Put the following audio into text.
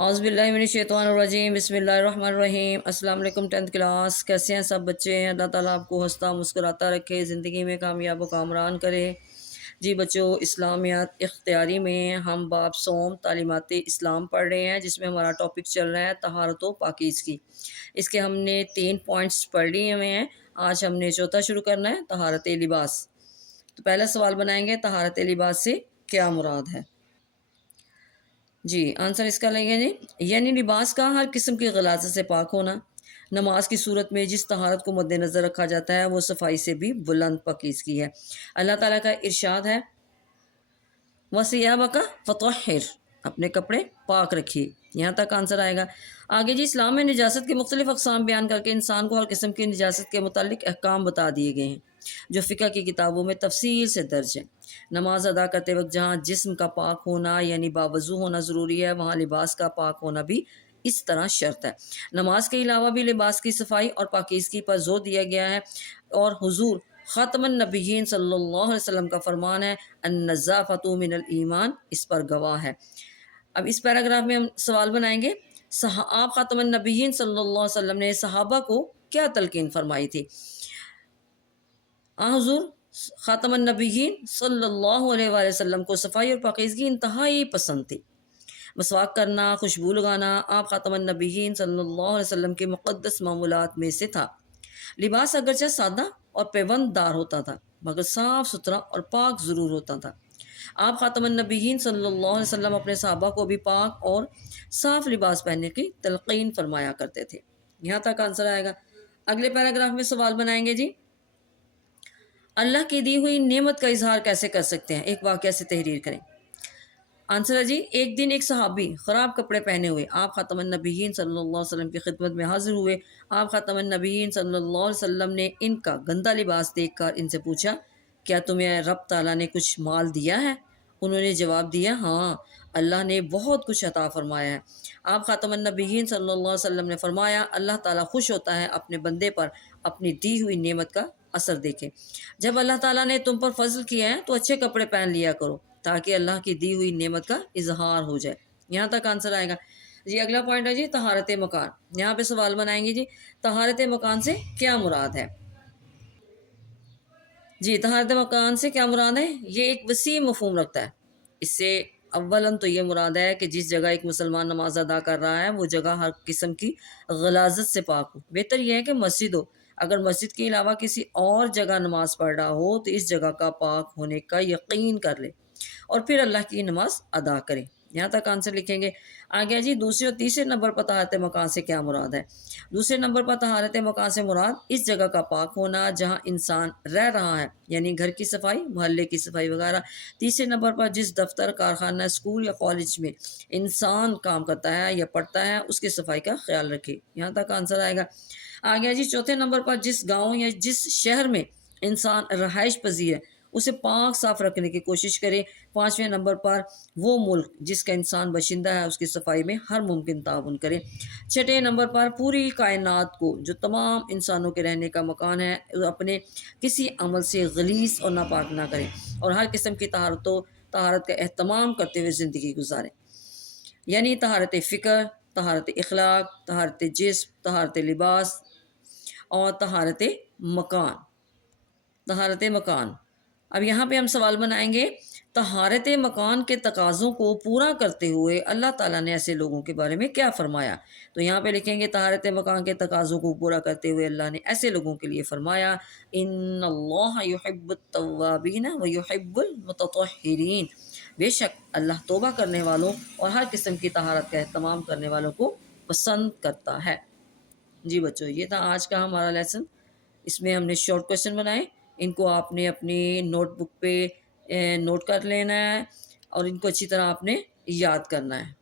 اعوذ باللہ من الشیطان الرجیم، بسم اللہ الرحمن الرحیم۔ السلام علیکم 10th کلاس، کیسے ہیں سب بچے؟ اللہ تعالیٰ آپ کو ہنستا مسکراتا رکھے، زندگی میں کامیاب و کامران کرے۔ جی بچوں، اسلامیات اختیاری میں ہم باب صوم تعلیمات اسلام پڑھ رہے ہیں، جس میں ہمارا ٹاپک چل رہا ہے طہارت و پاکیزگی۔ اس کے ہم نے 3 پوائنٹس پڑھ لیے ہوئے ہیں، آج ہم نے چوتھا شروع کرنا ہے، طہارت لباس۔ تو پہلا سوال بنائیں گے، طہارت لباس سے کیا مراد ہے؟ جی آنسر اس کا لیں گے جی، یعنی لباس کا ہر قسم کی غلاظت سے پاک ہونا۔ نماز کی صورت میں جس طہارت کو مد نظر رکھا جاتا ہے وہ صفائی سے بھی بلند پاکیزگی ہے۔ اللہ تعالیٰ کا ارشاد ہے وَثِيَابَكَ فَطَهِّرْ، اپنے کپڑے پاک رکھیے۔ یہاں تک آنسر آئے گا۔ آگے جی، اسلام میں نجاست کے مختلف اقسام بیان کر کے انسان کو ہر قسم کی نجاست کے متعلق احکام بتا دیے گئے ہیں، جو فقہ کی کتابوں میں تفصیل سے درج ہے۔ نماز ادا کرتے وقت جہاں جسم کا پاک ہونا یعنی باوضو ہونا ضروری ہے، وہاں لباس کا پاک ہونا بھی اس طرح شرط ہے۔ نماز کے علاوہ بھی لباس کی صفائی اور پاکیزگی پر زور دیا گیا ہے، اور حضور خاتم النبیین صلی اللہ علیہ وسلم کا فرمان ہے النظافۃ من الایمان، اس پر گواہ ہے۔ اب اس پیراگراف میں ہم سوال بنائیں گے، آپ خاتم النبیین صلی اللہ علیہ وسلم نے صحابہ کو کیا تلقین فرمائی تھی؟ حضور خاتم النبیین صلی اللہ علیہ وآلہ وسلم کو صفائی اور پاکیزگی انتہائی پسند تھی۔ مسواک کرنا، خوشبو لگانا آپ خاتم النبیین صلی اللہ علیہ وسلم کے مقدس معمولات میں سے تھا۔ لباس اگرچہ سادہ اور پیوند دار ہوتا تھا، مگر صاف ستھرا اور پاک ضرور ہوتا تھا۔ آپ خاتم النبیین صلی اللہ علیہ وسلم اپنے صحابہ کو بھی پاک اور صاف لباس پہننے کی تلقین فرمایا کرتے تھے۔ یہاں تک آنسر آئے گا۔ اگلے پیراگراف میں سوال بنائیں گے جی، اللہ کی دی ہوئی نعمت کا اظہار کیسے کر سکتے ہیں؟ ایک واقعہ سے تحریر کریں۔ آنسر ہے جی، ایک دن ایک صحابی خراب کپڑے پہنے ہوئے آپ خاتم النبیین صلی اللہ علیہ وسلم کی خدمت میں حاضر ہوئے۔ آپ خاتم النبیین صلی اللہ علیہ وسلم نے ان کا گندا لباس دیکھ کر ان سے پوچھا، کیا تمہیں رب تعالیٰ نے کچھ مال دیا ہے؟ انہوں نے جواب دیا، ہاں، اللہ نے بہت کچھ عطا فرمایا ہے۔ آپ خاتم النبیین صلی اللہ علیہ وسلم نے فرمایا، اللہ تعالیٰ خوش ہوتا ہے اپنے بندے پر اپنی دی ہوئی نعمت کا اثر دیکھے۔ جب اللہ تعالیٰ نے تم پر فضل کیا ہے تو اچھے کپڑے پہن لیا کرو، تاکہ اللہ کی دی ہوئی نعمت کا اظہار ہو جائے۔ یہاں تک آنسر آئے گا۔ جی اگلا پوائنٹ ہے جی، طہارت مکان۔ یہاں پہ سوال بنائیں گے جی، طہارت مکان سے کیا مراد ہے؟ جی طہارت مکان سے کیا مراد ہے؟ یہ ایک وسیع مفہوم رکھتا ہے۔ اس سے اولاً تو یہ مراد ہے کہ جس جگہ ایک مسلمان نماز ادا کر رہا ہے وہ جگہ ہر قسم کی غلاظت سے پاک ہو۔ بہتر یہ ہے کہ مسجد ہو۔ اگر مسجد کے علاوہ کسی اور جگہ نماز پڑھ رہا ہو تو اس جگہ کا پاک ہونے کا یقین کر لے اور پھر اللہ کی نماز ادا کرے۔ یہاں تک آنسر لکھیں گے۔ آگے جی، دوسرے اور تیسرے نمبر پر طہارت مکان سے کیا مراد ہے؟ دوسرے نمبر پر طہارت مکان سے مراد اس جگہ کا پاک ہونا جہاں انسان رہ رہا ہے، یعنی گھر کی صفائی، محلے کی صفائی وغیرہ۔ تیسرے نمبر پر جس دفتر، کارخانہ، اسکول یا کالج میں انسان کام کرتا ہے یا پڑھتا ہے اس کی صفائی کا خیال رکھے۔ یہاں تک آنسر آئے گا۔ آگے جی، چوتھے نمبر پر جس گاؤں یا جس شہر میں انسان رہائش پذیر ہے اسے پاک صاف رکھنے کی کوشش کرے۔ پانچویں نمبر پر وہ ملک جس کا انسان باشندہ ہے اس کی صفائی میں ہر ممکن تعاون کرے۔ چھٹے نمبر پر پوری کائنات کو جو تمام انسانوں کے رہنے کا مکان ہے اپنے کسی عمل سے غلیظ اور ناپاک نہ کریں اور ہر قسم کی طہارت کا اہتمام کرتے ہوئے زندگی گزاریں، یعنی طہارت فکر، طہارت اخلاق، طہارت جسم، طہارت لباس اور طہارت مکان۔ طہارت مکان۔ اب یہاں پہ ہم سوال بنائیں گے، طہارت مکان کے تقاضوں کو پورا کرتے ہوئے اللہ تعالیٰ نے ایسے لوگوں کے بارے میں کیا فرمایا؟ تو یہاں پہ لکھیں گے، طہارت مکان کے تقاضوں کو پورا کرتے ہوئے اللہ نے ایسے لوگوں کے لیے فرمایا، ان اللہ یحب التوابین ویحب المتطہرین، بے شک اللہ توبہ کرنے والوں اور ہر قسم کی طہارت کا اہتمام کرنے والوں کو پسند کرتا ہے۔ جی بچوں، یہ تھا آج کا ہمارا لیسن۔ اس میں ہم نے شارٹ کویشچن بنائے، ان کو آپ نے اپنی نوٹ بک پہ نوٹ کر لینا ہے اور ان کو اچھی طرح آپ نے یاد کرنا ہے۔